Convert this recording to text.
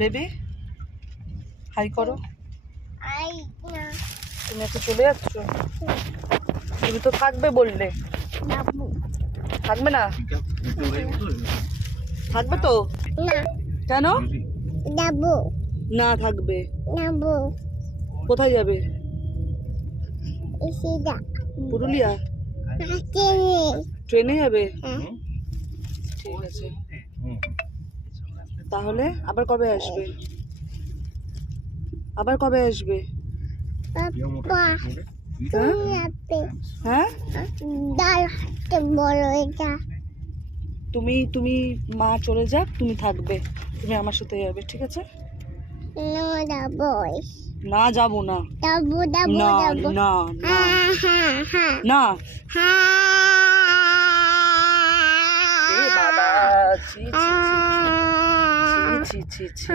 Baby hi করো। I না তুমি একটু চলে যাচ্ছ? তুমি তো থাকবে বললে। যাবো থাকবে না? থাকবে তো? না কেন যাবো না থাকবে? যাবো কোথায় যাবে? ইসিদা পুরুলিয়া? নাচে ট্রেনে যাবে? হ্যাঁ ঠিক আছে। তাহলে আবার কবে আসবে? আবার কবে আসবে? পাপা হ্যাঁ? তুমি আপে হ্যাঁ ডাল হাতে বড় এটা তুমি তুমি মা চলে যাক, তুমি থাকবে, তুমি আমার সাথে যাবে, ঠিক আছে? না যাবো না যাবো না। যাবো যাবো না যাবো না না হ্যাঁ হ্যাঁ হ্যাঁ না। হ্যাঁ এ বাবা, ছি ছি ছি ছি ছি ছি ছি ছি।